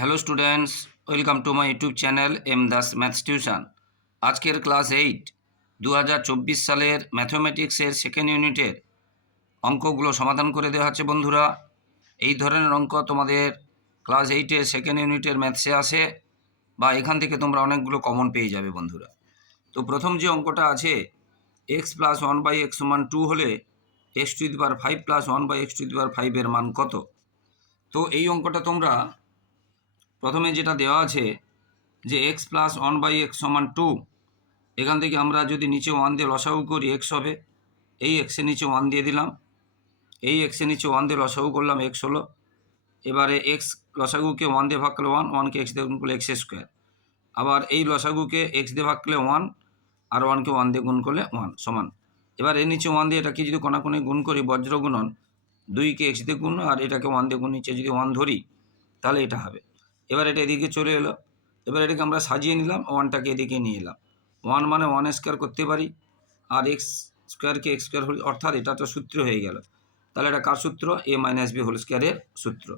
Hello students, welcome to my YouTube channel M Das maths tuition. আজকের class eight দু হাজার চব্বিশ সালের ম্যাথমেটিক্সের সেকেন্ড ইউনিটের অঙ্কগুলো সমাধান করে দেওয়া হচ্ছে বন্ধুরা। এই ধরনের অঙ্ক তোমাদের ক্লাস এইটের সেকেন্ড ইউনিটের ম্যাথসে আসে বা এখান থেকে তোমরা অনেকগুলো কমন পেয়ে যাবে বন্ধুরা। তো প্রথম যে অঙ্কটা আছে x plus one by x সমান টু হলে x to the five plus one by x to the ফাইভের মান কত? তো এই অঙ্কটা তোমরা প্রথমে যেটা দেওয়া আছে যে x plus one by x সমান টু এখান থেকে আমরা যদি নিচে ওয়ান দিয়ে লসাগু করি এক্স হবে, এই এক্সের নিচে ওয়ান দিয়ে দিলাম, এই এক্সের নিচে ওয়ান দিয়ে লসাগু করলাম এক্স হলো, এবারে এক্স লসাগুকে ওয়ান দিয়ে ভাগ করলে ওয়ান ওয়ানকে এক্স দিয়ে গুণ করলে এক্স স্কোয়ার আবার এই লসাগুকে এক্স দিয়ে ভাগ করলে ওয়ান আর ওয়ানকে ওয়ান দিয়ে গুণ করলে ওয়ান সমান, এবার এর নিচে ওয়ান দিয়ে এটাকে যদি কোনাকুনি গুণ করি বজ্র গুণন দুইকে এক্স দিয়ে গুণ আর এটাকে ওয়ান দিয়ে গুণ নিচে যদি ওয়ান ধরি, তাহলে এটা হবে। এবার এটা এদিকে চলে এলো। এবার এটাকে আমরা সাজিয়ে নিলাম ওয়ানটাকে এদিকে নিয়ে এলাম। ওয়ান মানে ওয়ান স্কোয়ার করতে পারি, আর এক্স স্কোয়ারকে এক্স স্কোয়ার হল অর্থাৎ এটা তো সূত্র হয়ে গেল। তাহলে এটা কার সূত্র? এ মাইনাস বি হোল স্কোয়ারের সূত্র।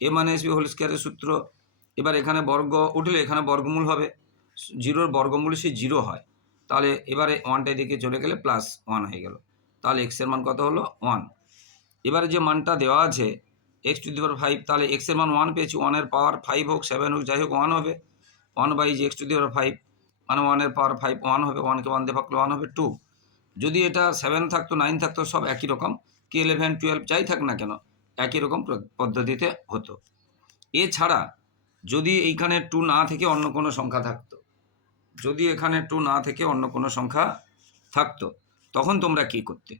এ মাইনাস বি হোল স্কোয়ারের সূত্র, এবার এখানে বর্গ উঠলে এখানে বর্গমূল হবে। জিরোর বর্গমূল সে জিরো হয়। তাহলে এবারে ওয়ানটা এদিকে চলে গেলে প্লাস ওয়ান হয়ে গেল। তাহলে এক্সের মান কত হলো? ওয়ান এবারে যে মানটা দেওয়া আছে x to the power five তাহলে এক্সের মান ওয়ান পেয়েছি ওয়ানের পাওয়ার ফাইভ হোক সেভেন হোক, যাই হোক ওয়ান হবে। One by x to the power five মানে ওয়ানের পাওয়ার ফাইভ ওয়ান হবে ওয়ানকে ওয়ান দিয়ে ভাগলে ওয়ান হবে টু যদি এটা সেভেন থাকতো নাইন থাকতো, সব একই রকম কি ইলেভেন টুয়েলভ যাই থাক না কেন, একই রকম পদ্ধতিতে হতো। এছাড়া, যদি এইখানে টু না থেকে অন্য কোনো সংখ্যা থাকতো, যদি এখানে টু না থেকে অন্য কোনো সংখ্যা থাকতো, তখন তোমরা কি করতে?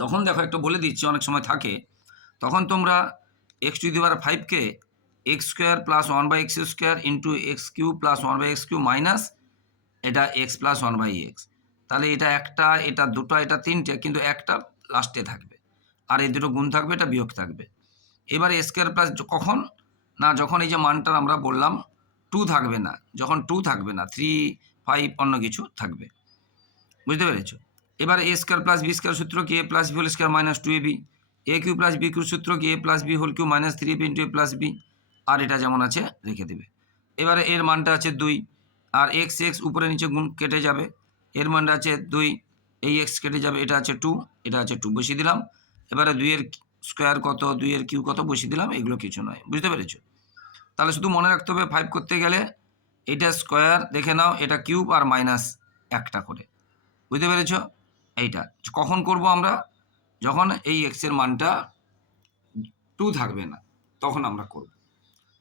তখন দেখো, একটু বলে দিচ্ছি, অনেক সময় থাকে তখন তোমরা x to the power ফাইভকে x square plus one by x square into x cube plus one by x cube minus এটা x plus one by x তাহলে এটা একটা, এটা দুটো, এটা তিনটে, কিন্তু একটা লাস্টে থাকবে। আর এই দুটো গুণ থাকবে, এটা বিয়োগ থাকবে। এবারে স্কোয়ার প্লাস কখন? না, যখন এই যে মানটার আমরা বললাম টু থাকবে না। যখন টু থাকবে না থ্রি ফাইভ অন্য কিছু থাকবে। বুঝতে পেরেছ? এবারে a square plus b square সূত্র কি? A plus b whole square minus two a b a cube plus b cube সূত্র কি a plus b whole cube minus three b into a plus b আর এটা যেমন আছে, রেখে দেবে। এবারে এর মানটা আছে দুই, আর এক্স এক্স উপরে নিচে গুণ কেটে যাবে। এর মানটা আছে দুই, এই এক্স কেটে যাবে, এটা আছে টু এটা আছে টু বসিয়ে দিলাম। এবারে দুইয়ের স্কোয়ার কত দুইয়ের কিউ কত, বসিয়ে দিলাম, এগুলো কিছু নয়, বুঝতে পেরেছ? তাহলে শুধু মনে রাখতে হবে ফাইভ করতে গেলে এটা স্কোয়ার দেখে নাও, এটা কিউব আর মাইনাস একটা করে। বুঝতে পেরেছ? এইটা। কখন করব আমরা? যখন এই এক্সের মানটা টু থাকবে না, তখন আমরা করব।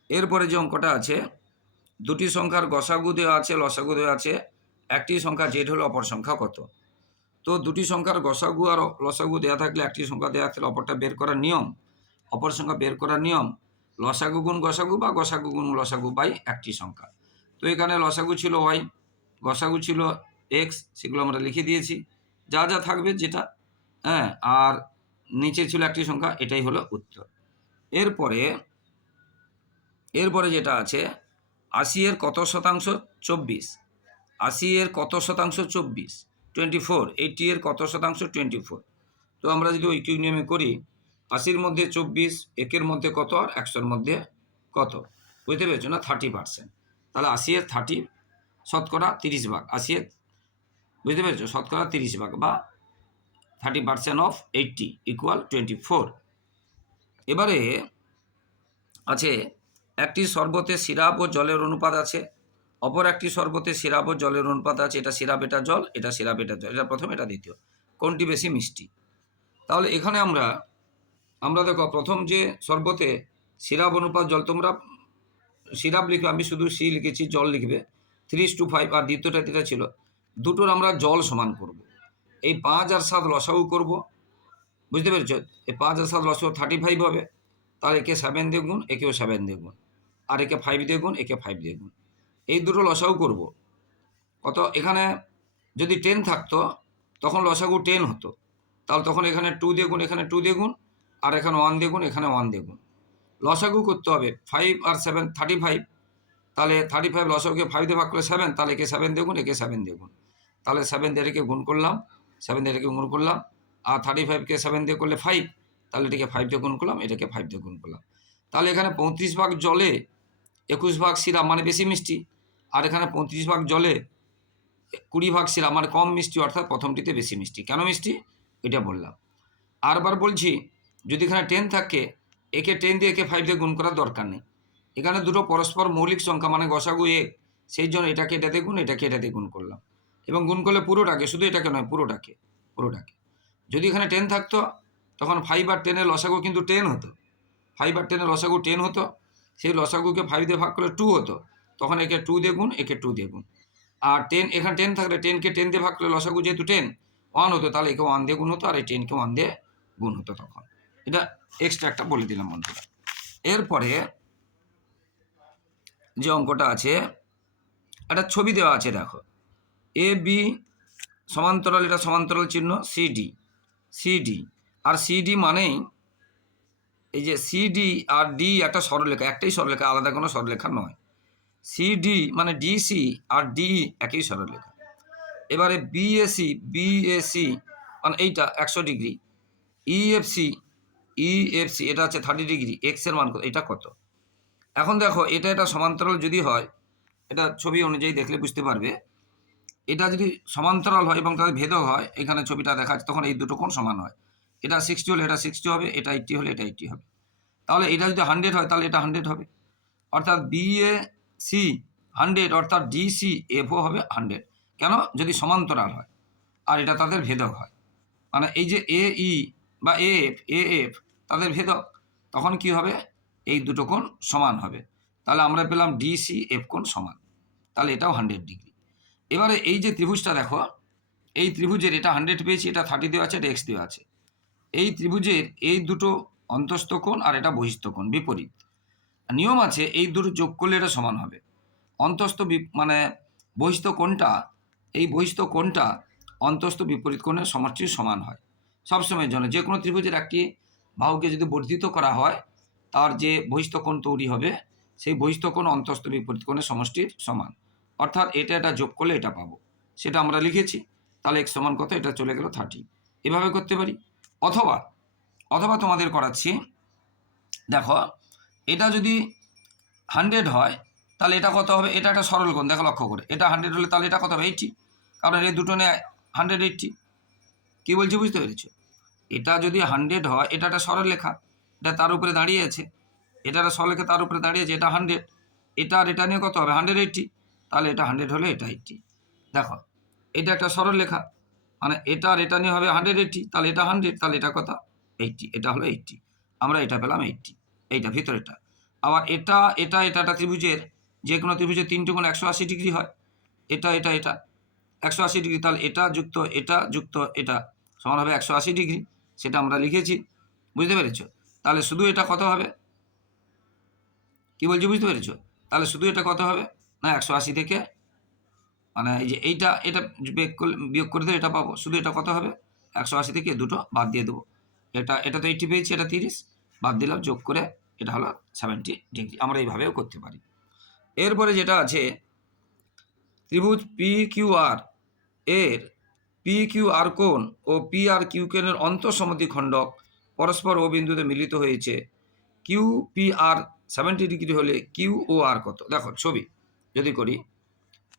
এরপরে যে অঙ্কটা আছে, দুটি সংখ্যার গসাগু দেওয়া আছে, লসাগু দেওয়া আছে, একটি সংখ্যা জেড হলো অপর সংখ্যা কত? তো দুটি সংখ্যার গসাগু আর লসাগু দেওয়া থাকলে একটি সংখ্যা দেওয়া থাকলে অপরটা বের করার নিয়ম, অপর সংখ্যা বের করার নিয়ম, লসাগু গুণ গসাগু বা গসাগু গুণ লসাগু বাই একটি সংখ্যা। তো এখানে লসাগু ছিল ওয়াই গসাগু ছিল এক্স সেগুলো আমরা লিখে দিয়েছি। যা যা থাকবে যেটা হ্যাঁ আর নিচে ছিল একটি সংখ্যা, এটাই হলো উত্তর। এরপরে এরপরে যেটা আছে, আশি এর কত শতাংশ? চব্বিশ। আশি এর কত শতাংশ? চব্বিশ। টোয়েন্টি ফোর এইটি এর কত শতাংশ? টোয়েন্টি ফোর তো আমরা যদি ঐকিক নিয়মে করি, আশির মধ্যে চব্বিশ, একের মধ্যে কত? আর একশোর মধ্যে কত? বুঝতে পেরেছ না? থার্টি পার্সেন্ট তাহলে আশি এর থার্টি শতকরা তিরিশ ভাগ। আশি এর, বুঝতে পেরেছ? শতকরা তিরিশ ভাগ বা thirty percent of eighty equal twenty four. এবারে আছে, একটি শরবতে সিরাপ ও জলের অনুপাত আছে, অপর একটি শরবতে সিরাপ ও জলের অনুপাত আছে, এটা সিরাপ, এটা জল, এটা সিরাপ, এটা জল, এটা প্রথম, এটা দ্বিতীয়। কোনটি বেশি মিষ্টি? তাহলে এখানে আমরা আমরা দেখো, প্রথম যে শরবতে সিরাপ অনুপাত, জল তোমরা সিরাপ লিখবে, আমি শুধু সি লিখেছি, জল লিখবে থ্রি টু ফাইভ, আর দ্বিতীয়টা যেটা ছিল, দুটোর আমরা জল সমান করব। এই পাঁচ আর সাত লসাগু করব। বুঝতে পেরেছ? এই পাঁচ আর সাত লসাগু থার্টি ফাইভ হবে। তাহলে একে সেভেন দিয়ে গুণ, একেও সেভেন দিয়ে গুণ। আর একে ফাইভ দিয়ে গুণ, একে ফাইভ দিয়ে গুণ। এই দুটো লসাগু করব। কত? এখানে যদি টেন থাকতো, তখন লসাগু টেন হতো। তাহলে তখন এখানে টু দিয়ে গুণ, এখানে টু দিয়ে গুণ, আর এখানে ওয়ান দিয়ে গুণ, এখানে ওয়ান দিয়ে গুণ। লসাগু করতে হবে। ফাইভ আর সেভেন থার্টি ফাইভ তাহলে থার্টি ফাইভ লসাগুকে ফাইভ দিয়ে ভাগ করলে সেভেন তাহলে একে সেভেন দিয়ে গুণ, একে সেভেন দিয়ে গুণ। তাহলে সেভেন দিয়ে এটাকে গুণ করলাম। সেভেন দিয়ে এটাকে গুণ করলাম। আর থার্টি ফাইভকে সেভেন দিয়ে করলে ফাইভ তাহলে এটাকে ফাইভ দিয়ে গুণ করলাম, এটাকে ফাইভ দিয়ে গুণ করলাম। তাহলে এখানে পঁয়ত্রিশ ভাগ জলে একুশ ভাগ সিরাপ মানে বেশি মিষ্টি, আর এখানে পঁয়ত্রিশ ভাগ জলে কুড়ি ভাগ সিরাপ মানে কম মিষ্টি, অর্থাৎ প্রথমটিতে বেশি মিষ্টি। কেন মিষ্টি? এটা বললাম। আরবার বলছি, যদি এখানে টেন থাকে, একে টেন দিয়ে একে ফাইভ দিয়ে গুণ করার দরকার নেই। এখানে দুটো পরস্পর মৌলিক সংখ্যা মানে গসাগু এক, সেই জন্য এটাকে এটাতে গুণ, এটাকে এটাতে গুণ করলাম। এবং গুণ করলে পুরোটাকে শুধু এটাকে নয় পুরোটাকে পুরোটাকে যদি এখানে টেন থাকতো, তখন ফাইভ আর টেনের লসাগু কিন্তু টেন হতো। ফাইভ আর টেনের লসাগু টেন হতো, সেই লসাগুকে ফাইভ দিয়ে ভাগ করলে টু হতো। তখন একে টু দিয়ে গুণ, একে টু দিয়ে গুণ। আর টেন এখানে টেন থাকলে টেনকে টেন দিয়ে ভাগ করলে লসাগু যেহেতু টেন ওয়ান হতো, তাহলে একে ওয়ান দিয়ে গুণ হতো, আর এই টেনকে ওয়ান দিয়ে গুণ হতো তখন। এটা এক্সট্রা একটা বলে দিলাম বন্ধুরা। এরপরে যে অঙ্কটা আছে, একটা ছবি দেওয়া আছে, দেখো। এ বি সমান্তরাল, এটা সমান্তরাল চিহ্ন সিডি সিডি আর সিডি মানেই এই যে সিডি আর ডি একটা সরলরেখা একটাই সরলরেখা আলাদা কোনো সরলরেখা নয়। সিডি মানে ডিসি আর ডি একই সরলরেখা এবারে বিএসি বিএসি মানে এইটা একশো ডিগ্রি। ইএফসি ইএফসি এটা হচ্ছে থার্টি ডিগ্রি এক্সের মান কত, এটা কত? এখন দেখো, এটা এটা সমান্তরাল যদি হয়, এটা ছবি অনুযায়ী দেখলে বুঝতে পারবে। এটা যদি সমান্তরাল হয় এবং তাদের ভেদক হয়, এখানে ছবিটা দেখাচ্ছে তখন এই দুটো কোণ সমান হয়। এটা সিক্সটি হলে এটা সিক্সটি হবে, এটা এইটটি হলে এটা এইটটি হবে। তাহলে এটা যদি হান্ড্রেড হয়, তাহলে এটা হান্ড্রেড হবে। অর্থাৎ বিএ সি হান্ড্রেড অর্থাৎ ডিসি এফও হবে হান্ড্রেড কেন? যদি সমান্তরাল হয়, আর এটা তাদের ভেদক হয়। মানে এই যে এ ই বা এ এফ এ এফ তাদের ভেদক, তখন কি হবে? এই দুটো কোণ সমান হবে। তাহলে আমরা পেলাম ডিসি এফ কোণ সমান। তাহলে এটাও হান্ড্রেড ডিগ্রি এবারে এই যে ত্রিভুজটা দেখো, এই ত্রিভুজের এটা হান্ড্রেড পেয়েছি, এটা থার্টি দেওয়া আছে, এটা এক্স দেওয়া আছে। এই ত্রিভুজের এই দুটো অন্তস্থ কোণ আর এটা বহিস্থ কোণ, বিপরীত। নিয়ম আছে, এই দুটো যোগ করলে এটা সমান হবে। অন্তস্থ মানে বহিস্থ কোণটা, এই বহিস্থ কোণটা অন্তস্থ বিপরীত কোণের সমষ্টির সমান হয়। সবসময়ের জন্য যে কোনো ত্রিভুজের একটি বাহুকে যদি বর্ধিত করা হয়, তার যে বহিস্থ কোণ তৈরি হবে, সেই বহিস্থ কোণ অন্তস্থ বিপরীত কোণের সমষ্টির সমান। অর্থাৎ এটা এটা যোগ করলে এটা পাবো। সেটা আমরা লিখেছি, তাহলে এক সমান কত? এটা চলে গেল থার্টি এভাবে করতে পারি? অথবা অথবা তোমাদের করাচ্ছি, দেখো, এটা যদি হান্ড্রেড হয়, তাহলে এটা কত হবে? এটা একটা সরল কোণ, দেখো লক্ষ্য করে। এটা হান্ড্রেড হলে তাহলে এটা কত হবে? এইটটি কারণ এই দুটো নেয় হান্ড্রেড এইটটি কী বলছি বুঝতে পেরেছ? এটা যদি হান্ড্রেড হয়, এটা একটা সরল লেখা। এটা তার উপরে দাঁড়িয়ে আছে। এটা একটা সরলরেখা তার উপরে দাঁড়িয়ে আছে। এটা হান্ড্রেড এটা আর এটা নিয়ে কত হবে? হান্ড্রেড এইটটি তাহলে এটা হান্ড্রেড হলে এটা এইটটি দেখো, এটা একটা সরল লেখা। মানে এটা আর এটা নিয়ে হবে হান্ড্রেড এইটটি তাহলে এটা হান্ড্রেড তাহলে এটা কত? এইটটি এটা হলো এইটটি আমরা এটা পেলাম এইটটি এইটা ভিতরেটা আবার এটা এটা এটা একটা ত্রিভুজের যে কোনো ত্রিভুজের তিনটে কোণ একশো আশি ডিগ্রি হয়। এটা এটা এটা। একশো আশি ডিগ্রি, তাহলে এটা যুক্ত এটা যুক্ত, এটা সমান হবে একশো আশি ডিগ্রি। সেটা আমরা লিখেছি। বুঝতে পেরেছ? তাহলে শুধু এটা কত হবে? কি বলছি বুঝতে পেরেছ? তাহলে শুধু এটা কত হবে? না, একশো আশি থেকে মানে এই যে এইটা, এটা বিয়োগ করলে, বিয়োগ করে দিলে এটা পাবো। শুধু এটা কত হবে? একশো আশি থেকে দুটো বাদ দিয়ে দেবো। এটা এটা তো এইটি পেয়েছি, এটা তিরিশ, বাদ দিলাম, যোগ করে এটা হলো সেভেন্টি ডিগ্রি। আমরা এইভাবেও করতে পারি। এরপরে যেটা আছে, ত্রিভুজ পি কিউ আর এর পি কিউ আর কোণ ও পি আর কিউ কোণের অন্তঃসমতি খণ্ডক পরস্পর ও বিন্দুতে মিলিত হয়েছে। Q P R seventy degree হলে কিউ ও আর কত? দেখো ছবি। যদি করি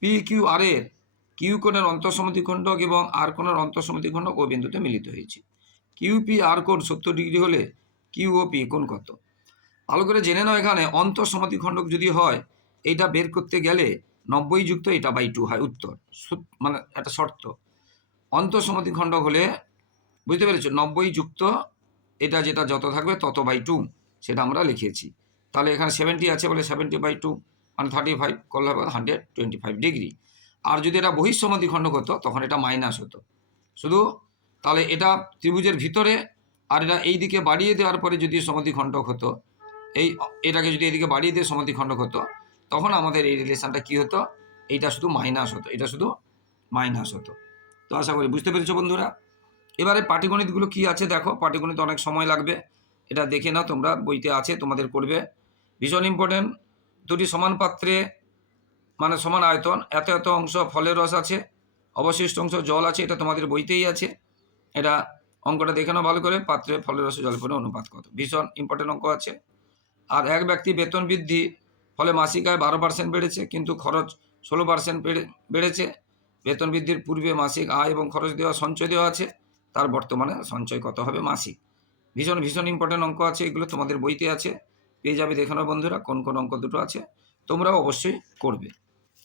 পি কিউ আর এর কিউ কোণের অন্তঃসমতি খণ্ডক এবং আর কোণের অন্তঃসমতি খণ্ডক ও বিন্দুতে মিলিত হয়েছে। কিউ পি আর কোণ সত্তর ডিগ্রি হলে কিউ ও পি কোণ কত? ভালো করে জেনে নাও এখানে, অন্তঃসমতি খণ্ডক যদি হয়, এইটা বের করতে গেলে নব্বই যুক্ত এটা বাই টু হয় উত্তর। মানে একটা শর্ত। অন্তঃসমতি খণ্ডক হলে, বুঝতে পেরেছ? নব্বই যুক্ত এটা যেটা যত থাকবে তত বাই টু, সেটা আমরা লিখেছি। তাহলে এখানে সেভেন্টি আছে বলে সেভেন্টি বাই টু। মানে থার্টি ফাইভ করলে হবে হান্ড্রেড টোয়েন্টি ফাইভ ডিগ্রি আর যদি এটা বহিঃসমতি খণ্ডক হতো তখন এটা মাইনাস হতো। শুধু তাহলে এটা ত্রিভুজের ভিতরে আর এটা এই দিকে বাড়িয়ে দেওয়ার পরে যদি সমাধি খণ্ডক হতো, এই এটাকে যদি এদিকে বাড়িয়ে দিয়ে সমতি খণ্ডক হতো, তখন আমাদের এই রিলেশনটা কী হতো? এইটা শুধু মাইনাস হতো, এটা শুধু মাইনাস হতো। তো আশা করি বুঝতে পেরেছ বন্ধুরা? এবারে পাটিগণিতগুলো কি আছে দেখো। পাটিগণিত অনেক সময় লাগবে। এটা দেখে নাও, তোমরা বইতে আছে, তোমাদের করবে ভীষণ ইম্পর্টেন্ট দুটি সমান পাত্রে মানে সমান আয়তন, এত এত অংশ ফলের রস আছে, অবশিষ্ট অংশ জল আছে, এটা তোমাদের বইতেই আছে। এটা অঙ্কটা দেখে নাও ভালো করে, পাত্রে ফলের রসে জল পরে অনুপাত কত। ভীষণ ইম্পর্টেন্ট অঙ্ক আছে। আর এক ব্যক্তি বেতন বৃদ্ধি ফলে মাসিক আয় বারো পার্সেন্ট বেড়েছে, কিন্তু খরচ ষোলো পার্সেন্ট বেড়ে বেড়েছে। বেতন বৃদ্ধির পূর্বে মাসিক আয় এবং খরচ দেওয়া সঞ্চয় দেওয়া আছে, তার বর্তমানে সঞ্চয় কত হবে মাসিক। ভীষণ ভীষণ ইম্পর্টেন্ট অঙ্ক আছে, এগুলো তোমাদের বইতে আছে। পেয়ে যাবে দেখে নাও বন্ধুরা, কোন কোন অঙ্ক দুটো আছে, তোমরাও অবশ্যই করবে।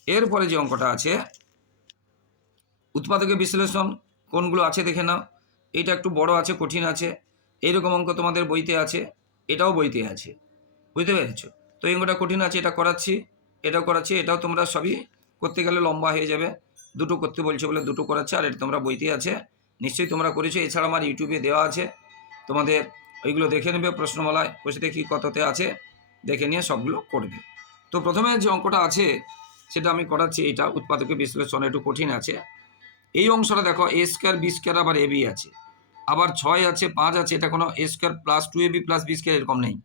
এরপরে যে অঙ্কটা আছে উৎপাদকের বিশ্লেষণ, কোনগুলো আছে দেখে নাও। এটা একটু বড় আছে, কঠিন আছে, এইরকম অঙ্ক তোমাদের বইতে আছে, এটাও বইতে আছে। বুঝতে পেরেছ? তো এই অঙ্কটা কঠিন আছে, এটা করাচ্ছি, এটাও করাচ্ছি, এটাও তোমরা সবই করতে গেলে লম্বা হয়ে যাবে। দুটো করতে বলছে বলে দুটো করাচ্ছে, আর এটা তোমরা বইতে আছে, নিশ্চয়ই তোমরা করেছ। এছাড়া আমার ইউটিউবে দেওয়া আছে, তোমাদের ওইগুলো দেখে নেবে প্রশ্নমালায়। বসে দেখি কততে আছে। দেখে নিয়ে সবগুলো করবে তো প্রথমে যে অঙ্কটা আছে, সেটা আমি করাচ্ছি এটা উৎপাদকের বিশ্লেষণ একটু কঠিন আছে। এই অংশটা দেখো, এ স্কোয়ার, বি স্কোয়ার, আবার এ, বি আছে। আবার ছয় আছে, পাঁচ আছে, এটা কোনো a square plus two a, b plus b square এরকম নেই।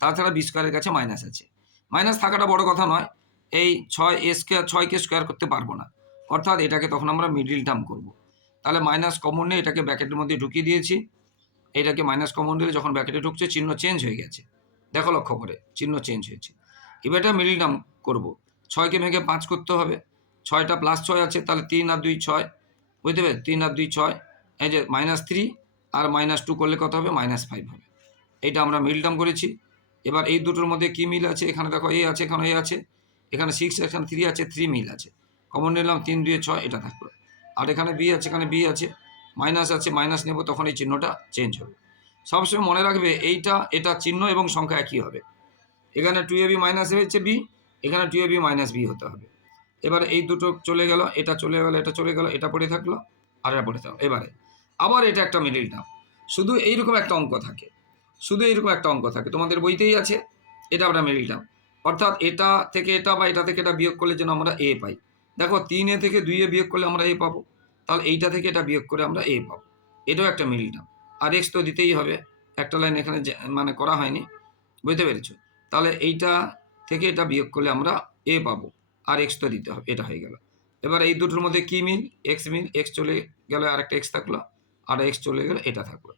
তাছাড়া বি স্কোয়ারের কাছে মাইনাস আছে। মাইনাস থাকাটা বড় কথা নয়। এই ছয় এ স্কোয়ার, ছয়কে স্কোয়ার করতে পারব না। অর্থাৎ এটাকে তখন আমরা মিডিল টার্ম করব। তাহলে মাইনাস কমন নিয়ে এটাকে ব্যাকেটের মধ্যে ঢুকিয়ে দিয়েছি। এটাকে মাইনাস কমন দিলে যখন ব্যাকেটে ঢুকছে, চিহ্ন চেঞ্জ হয়ে গেছে। দেখো লক্ষ্য করে, চিহ্ন চেঞ্জ হয়েছে। এবার এটা মিডিল টার্ম করব। ছয়কে ভেঙে পাঁচ করতে হবে। ছয়টা প্লাস ছয় আছে, তাহলে তিন আর দুই ছয়। বুঝতে পেরে তিন আর দুই ছয়। এই যে মাইনাস থ্রি আর মাইনাস টু করলে কত হবে? মাইনাস ফাইভ হবে। এইটা আমরা মিল টার্ম করেছি। এবার এই দুটোর মধ্যে কী মিল আছে? এখানে দেখো এ আছে, এখানে এ আছে। এখানে সিক্স এখানে থ্রি আছে থ্রি মিল আছে। কমন নিলাম তিন দুয়ে ছয়, এটা থাকল। আর এখানে বি আছে, এখানে বি আছে। মাইনাস আছে, মাইনাস নেব, তখন এই চিহ্নটা চেঞ্জ হবে। সবসময় মনে রাখবে এইটা, এটা চিহ্ন এবং সংখ্যা একই হবে। এখানে টু এ বি মাইনাস হয়েছে বি এখানে two a b minus b হতে হবে। এবার এই দুটো চলে গেল, এটা চলে গেল, এটা চলে গেল, এটা পড়ে থাকল, আর এটা পড়ে থাকল। এবারে, আবার এটা একটা মিডিল টার্ম শুধু এইরকম একটা অঙ্ক থাকে। শুধু এইরকম একটা অঙ্ক থাকে। তোমাদের বইতেই আছে, এটা আমরা মিডিল টার্ম অর্থাৎ এটা থেকে এটা বা এটা থেকে এটা বিয়োগ করলে যেন আমরা এ পাই। দেখো, তিন এ থেকে দুই এ বিয়োগ করলে আমরা এ পাবো। তাহলে এইটা থেকে এটা বিয়োগ করে আমরা এ পাবো। এটাও একটা মিডিল টার্ম আর এক্স তো দিতেই হবে। একটা লাইন এখানে মানে করা হয়নি। বুঝতে পেরেছ? তাহলে এইটা থেকে এটা বিয়োগ করলে আমরা এ পাবো। আর এক্স তো দিতে হবে। এটা হয়ে গেল। এবার এই দুটোর মধ্যে কি মিল? এক্স মিল। এক্স চলে গেল আর একটা এক্স থাকল। আর এক্স চলে গেল, এটা থাকল।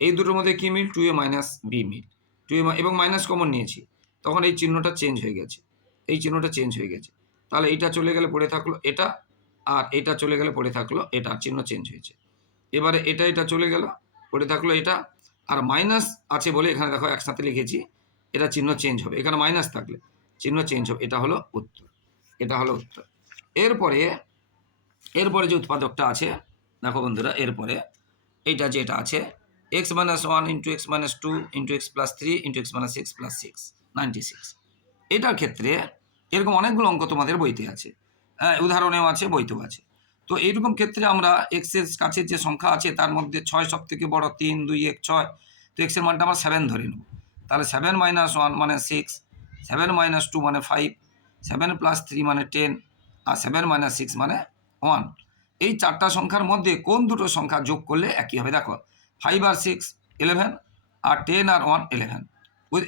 এই দুটোর মধ্যে কি মিল? টু এ মাইনাস বি মিল। টু এ এবং মাইনাস কমন নিয়েছি। তখন এই চিহ্নটা চেঞ্জ হয়ে গেছে। এই চিহ্নটা চেঞ্জ হয়ে গেছে। তাহলে এইটা চলে গেলে পড়ে থাকল এটা। আর এটা চলে গেলে পড়ে থাকল, এটা চিহ্ন চেঞ্জ হয়েছে। এবারে এটা এটা চলে গেল, পড়ে থাকল এটা, আর মাইনাস আছে বলে এখানে দেখো একসাথে লিখেছি, এটা চিহ্ন চেঞ্জ হবে। এখানে মাইনাস থাকলে চিহ্ন চেঞ্জ হবে, এটা হলো উত্তর, এটা হলো উত্তর। এরপরে এরপরে যে উৎপাদকটা আছে, দেখো বন্ধুরা, এরপরে এইটা যেটা আছে x minus one into x minus two into x plus three into x minus six plus six ninety six এটার ক্ষেত্রে এরকম অনেকগুলো অঙ্ক তোমাদের বইতে আছে। উদাহরণেও আছে, বইতেও আছে। তো এইরকম ক্ষেত্রে আমরা এক্সের কাছে যে সংখ্যা আছে, তার মধ্যে ছয় সব থেকে বড়, তিন, দুই, এক, ছয়, তো এক্সের মানটা আমরা সেভেন ধরে নেব। তাহলে সেভেন মাইনাস ওয়ান মানে সিক্স সেভেন মাইনাস টু মানে ফাইভ সেভেন প্লাস থ্রি মানে টেন আর সেভেন মাইনাস সিক্স মানে ওয়ান এই চারটা সংখ্যার মধ্যে কোন দুটো সংখ্যা যোগ করলে একই হবে? দেখো ফাইভ আর সিক্স ইলেভেন আর টেন আর ওয়ান ইলেভেন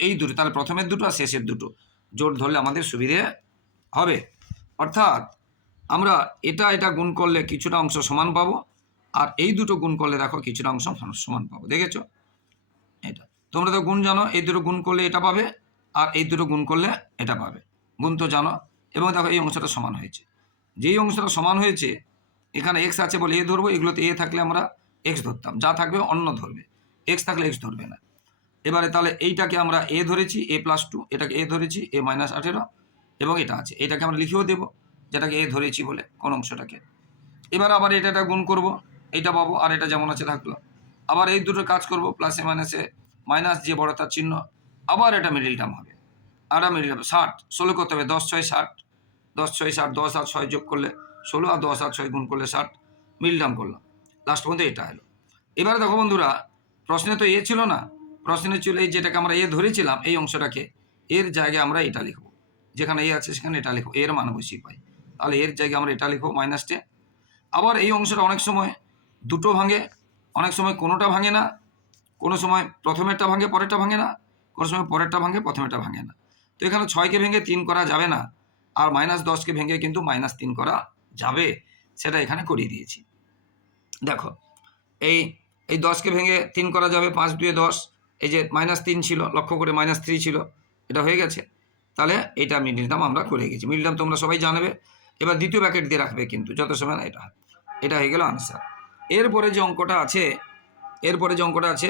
এই দুটো, তাহলে প্রথমের দুটো আর শেষের দুটো। জোর ধরলে আমাদের সুবিধে হবে। অর্থাৎ আমরা এটা এটা গুণ করলে কিছুটা অংশ সমান পাবো, আর এই দুটো গুণ করলে দেখো কিছুটা অংশ সমান পাবো, দেখেছ? এটা। তোমরা তো গুণ জানো, এই দুটো গুণ করলে এটা পাবে, আর এই দুটো গুণ করলে এটা পাবে। গুণ তো জানো, এবং দেখো এই অংশটা সমান হয়েছে। যেই অংশটা সমান হয়েছে, এখানে এক্স আছে বলে এ ধরবো, এগুলোতে এ থাকলে আমরা এক্স ধরতাম, যা থাকবে অন্য ধরবে। এক্স থাকলে এক্স ধরবে না। এবারে তাহলে এইটাকে আমরা এ ধরেছি এ প্লাস টু এটাকে এ ধরেছি এ মাইনাস আঠেরো, এবং এটা আছে, এটাকে আমরা লিখেও দেবো। যেটাকে এ ধরেছি বলে কোন অংশটাকে। এবার আবার এটা এটা গুণ করব এটা পাবো, আর এটা যেমন আছে থাকল। আবার এই দুটো কাজ করব প্লাসে মাইনাসে মাইনাস যে বড় তার চিহ্ন, আবার এটা মিডিল টার্ম হবে। আর মিডিল টার্ম ষাট, ষোলো করতে হবে, দশ, ছয়, ষাট। দশ, ছয়, ষাট, দশ আর ছয় যোগ করলে ষোলো, আর দশ আর ছয় গুণ করলে ষাট মিডিল টার্ম করলাম। লাস্ট পর্যন্ত এটা এলো এবারে দেখো বন্ধুরা, প্রশ্নে তো এ ছিল না, প্রশ্নে ছিল এই যেটাকে আমরা এ ধরেছিলাম, এই অংশটাকে, এর জায়গায় আমরা এটা লিখব। যেখানে এ আছে সেখানে এটা লিখব, এর মান পাই। তাহলে এর জায়গায় আমরা এটা লিখব মাইনাস টেন আবার এই অংশটা অনেক সময় দুটো ভাঙে, অনেক সময় কোনোটা ভাঙে না, কোনো সময় প্রথমেরটা ভাঙে, পরেরটা ভাঙে না, কোনো সময় পরেরটা ভাঙে, প্রথমেরটা ভাঙে না। তো এখানে ছয়কে ভেঙে তিন করা যাবে না, আর মাইনাস দশকে ভেঙে কিন্তু মাইনাস তিন করা যাবে, সেটা এখানে করিয়ে দিয়েছি। দেখো, এই এই দশকে ভেঙে তিন করা যাবে, পাঁচ দুয়ে দশ, এই যে মাইনাস তিন ছিল, লক্ষ্য করে মাইনাস থ্রি ছিল, এটা হয়ে গেছে। তাহলে এটা মিডিল আমরা করে গেছি। মিডিল টার্ম তোমরা সবাই জানবে এবার দ্বিতীয় ব্যাকেট দিয়ে রাখবে কিন্তু, যত সময় না এটা। এটা হয়ে গেল আনসার এরপরে যে অঙ্কটা আছে, এরপরে যে অঙ্কটা আছে,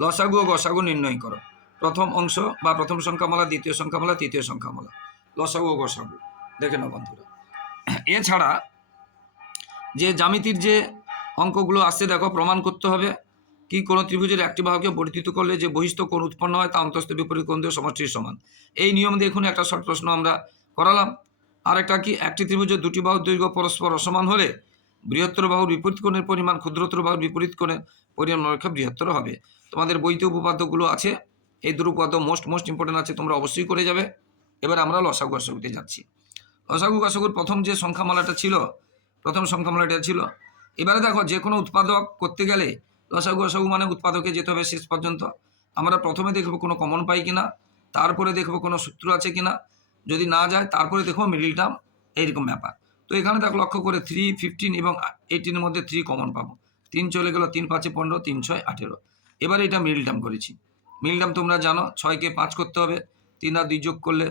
লসাগু ও গসাগু নির্ণয় করো। প্রথম অংশ বা প্রথম সংখ্যামালা, দ্বিতীয় সংখ্যামালা, তৃতীয় সংখ্যামালা। লসাগু ও গসাগু। দেখে নাও বন্ধুরা। এছাড়া যে জ্যামিতির যে অঙ্কগুলো আসছে দেখো, প্রমাণ করতে হবে কি কোনো ত্রিভুজের একটি বাহুকে বর্ধিত করলে যে বহিস্থ কোণ উৎপন্ন হয়, তা অন্তস্থ বিপরীত কোণ দিয়ে সমষ্টির সমান। এই নিয়ম দিয়ে এখন একটা শর্ট প্রশ্ন আমরা করালাম। আর একটা কি? একটি ত্রিভুজের দুটি বাহুর দৈর্ঘ্য পরস্পর অসমান হলে বৃহত্তর বাহুর বিপরীত কোণের পরিমাণ ক্ষুদ্রতর বাহুর বিপরীত কোণের পরিমাণ অপেক্ষা বৃহত্তর হবে। তোমাদের বইতে উপপাদ্যগুলো আছে, এই দুটো উপাদ্য মোস্ট মোস্ট ইম্পর্টেন্ট আছে, তোমরা অবশ্যই করে যাবে। এবার আমরা লসাগু গসাগুতে যাচ্ছি। লসাগু গসাগুর প্রথম যে সংখ্যামালাটা ছিল, প্রথম সংখ্যামালাটা ছিল, এবারে দেখো যে কোনো উৎপাদক করতে গেলে লসাগু গসাগু মানে উৎপাদকে যেতে হবে শেষ পর্যন্ত। আমরা প্রথমে দেখব কোনো কমন পাই কিনা, তারপরে দেখব কোনো সূত্র আছে কিনা যদি না যায়, তারপরে দেখো মিডিল টার্ম এইরকম ব্যাপার। তো এখানে দেখো লক্ষ্য করে থ্রি ফিফটিন এবং এইটিনের মধ্যে থ্রি কমন পাবো। তিন চলে গেল তিন পাঁচে পনেরো, তিন ছয় আঠেরো। এবারে এটা মিডিল টার্ম করেছি। মিডিল টার্ম তোমরা জানো, ছয়কে পাঁচ করতে হবে। তিন আর দুই যোগ করলে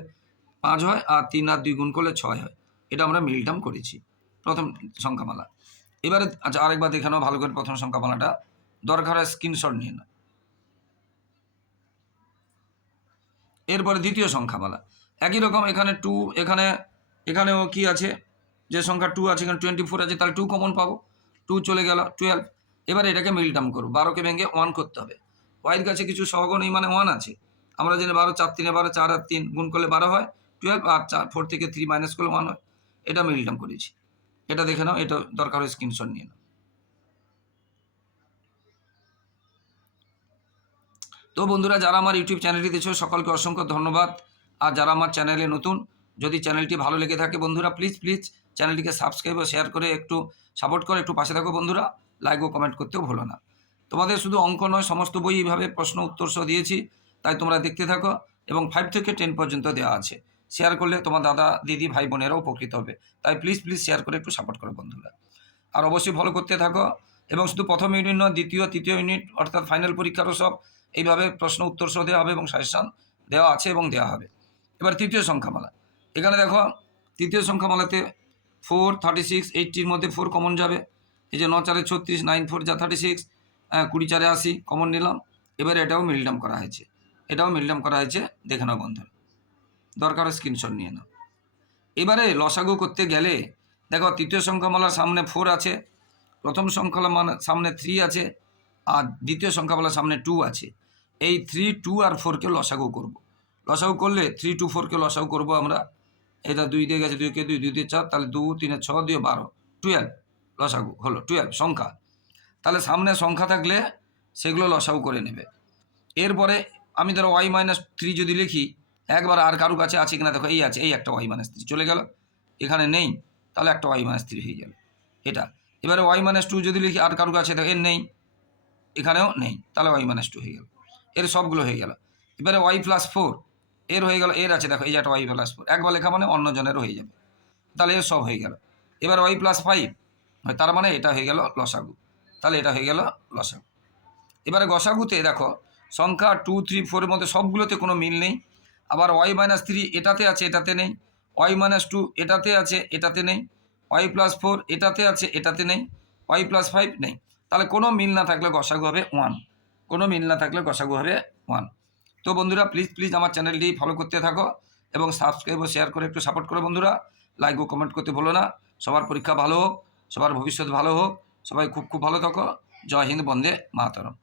পাঁচ হয় আর তিন আর দুই গুণ করলে ছয় হয়। এটা আমরা মিডিল টার্ম করেছি, প্রথম সংখ্যামালা। এবারে আচ্ছা আরেকবার দেখে নাও ভালো করে প্রথম সংখ্যামালাটা। দরকার হয় স্ক্রিনশট নিয়ে নাও। এরপরে দ্বিতীয় সংখ্যামালা। একই রকম এখানে টু এখানে, এখানেও কি আছে? যে সংখ্যা টু আছে, এখানে টোয়েন্টি ফোর আছে, তাহলে টু কমন পাবো। টু চলে গেল টুয়েলভ এবার এটাকে মিল টার্ম করব বারোকে ভেঙে ওয়ান করতে হবে। ওয়াইয়ের কাছে কিছু সহগ নেই মানে ওয়ান আছে। আমরা জানি বারো, চার তিনে বারো, চার আর তিন গুণ করলে বারো হয়। টুয়েলভ আর চার ফোর থেকে থ্রি মাইনাস করলে ওয়ান হয়। এটা মিল টার্ম করেছি। এটা দেখে নাও, এটা দরকার হয় স্ক্রিনশট নিয়ে নাও। তো বন্ধুরা, যারা আমার ইউটিউব চ্যানেলটি দেখছ, সকলকে অসংখ্য ধন্যবাদ। আর যারা আমার চ্যানেলে নতুন, যদি চ্যানেলটি ভালো লেগে থাকে বন্ধুরা প্লিজ প্লিজ চ্যানেলটিকে সাবস্ক্রাইব ও শেয়ার করে একটু সাপোর্ট করে, একটু পাশে থাকো বন্ধুরা লাইক ও কমেন্ট করতেও ভুলো না। তোমাদের শুধু অঙ্ক নয়, সমস্ত বই এইভাবে প্রশ্ন, উত্তর সহ দিয়েছি, তাই তোমরা দেখতে থাকো এবং ফাইভ থেকে টেন পর্যন্ত দেওয়া আছে। শেয়ার করলে তোমার দাদা, দিদি, ভাই, বোনেরাও উপকৃত হবে। তাই প্লিজ প্লিজ শেয়ার করে একটু সাপোর্ট করো বন্ধুরা। আর অবশ্যই ফলো করতে থাকো এবং শুধু প্রথম ইউনিট নয়, দ্বিতীয়, তৃতীয় ইউনিট অর্থাৎ ফাইনাল পরীক্ষারও সব এইভাবে প্রশ্ন, উত্তর সহ দেওয়া হবে এবং সাজেশান দেওয়া আছে এবং দেওয়া হবে। এবার তৃতীয় সংখ্যামালা। এখানে দেখো, তৃতীয় সংখ্যামালাতে ফোর থার্টি সিক্স এইটটির মধ্যে ফোর কমন যাবে। এই যে ন চারে ছত্রিশ নাইন ফোর যা থার্টি সিক্স কুড়ি চারে আশি কমন নিলাম। এবারে এটাও মিলডাম করা হয়েছে। এটাও মিলডাম করা হয়েছে, দেখে নাও বন্ধুরা। দরকার স্ক্রিনশট নিয়ে নাও। এবারে লসাগু করতে গেলে, দেখো, তৃতীয় সংখ্যামালার সামনে ফোর আছে, প্রথম সংখ্যামালার সামনে থ্রি আছে, আর দ্বিতীয় সংখ্যামালার সামনে টু আছে। এই থ্রি টু আর ফোরকে লসাগু করব। লসাগু করলে থ্রি টু ফোরকে লসাগু করব আমরা। এটা দুই দিয়ে গেছে দুইকে দুই দুই দিয়ে চার, তাহলে দু, তিনে ছ দিয়ে বারো। টুয়েলভ লসাগু হলো টুয়েলভ সংখ্যা। তাহলে সামনে সংখ্যা থাকলে সেগুলো লসাগু করে নেবে। এরপরে আমি ধরো ওয়াই মাইনাস থ্রি যদি লিখি, একবার আর কারু কাছে আছে কিনা দেখো, এই আছে, এই একটা ওয়াই মাইনাস থ্রি চলে গেল। এখানে নেই, তাহলে একটা ওয়াই মাইনাস থ্রি হয়ে গেল। এটা। এবারে ওয়াই মাইনাস টু যদি লিখি, আর কারু কাছে দেখো, এর নেই। এখানেও নেই, তাহলে ওয়াই মাইনাস টু হয়ে গেল। এর সবগুলো হয়ে গেল। এবারে ওয়াই প্লাস ফোর এর হয়ে গেল, এর আছে, দেখো, এই একটা ওয়াই প্লাস ফোর একবার লেখা মানে অন্য জনের হয়ে যাবে। তাহলে এর সব হয়ে গেল। এবার ওয়াই প্লাস ফাইভ তার মানে এটা হয়ে গেল লসাগু। তাহলে এটা হয়ে গেল লসাগু। এবারে গসাগুতে দেখো, সংখ্যা টু থ্রি ফোরের মধ্যে সবগুলোতে কোনো মিল নেই। আবার ওয়াই মাইনাস থ্রি এটাতে আছে, এটাতে নেই। ওয়াই মাইনাস টু এটাতে আছে, এটাতে নেই। ওয়াই প্লাস ফোর এটাতে আছে, এটাতে নেই। ওয়াই প্লাস ফাইভ নেই। তাহলে কোনো মিল না থাকলে গসাগু হবে ওয়ান কোনো মিল না থাকলে গসাগু হবে ওয়ান তো বন্ধুরা প্লিজ প্লিজ আমার চ্যানেলটি ফলো করতে থাকো এবং সাবস্ক্রাইব ও শেয়ার করে একটু সাপোর্ট করো বন্ধুরা। লাইক ও কমেন্ট করতে ভুলো না। সবার পরীক্ষা ভালো হোক, সবার ভবিষ্যৎ ভালো হোক। সবাই খুব খুব ভালো থাকো। জয় হিন্দ, বন্দে মাতরম।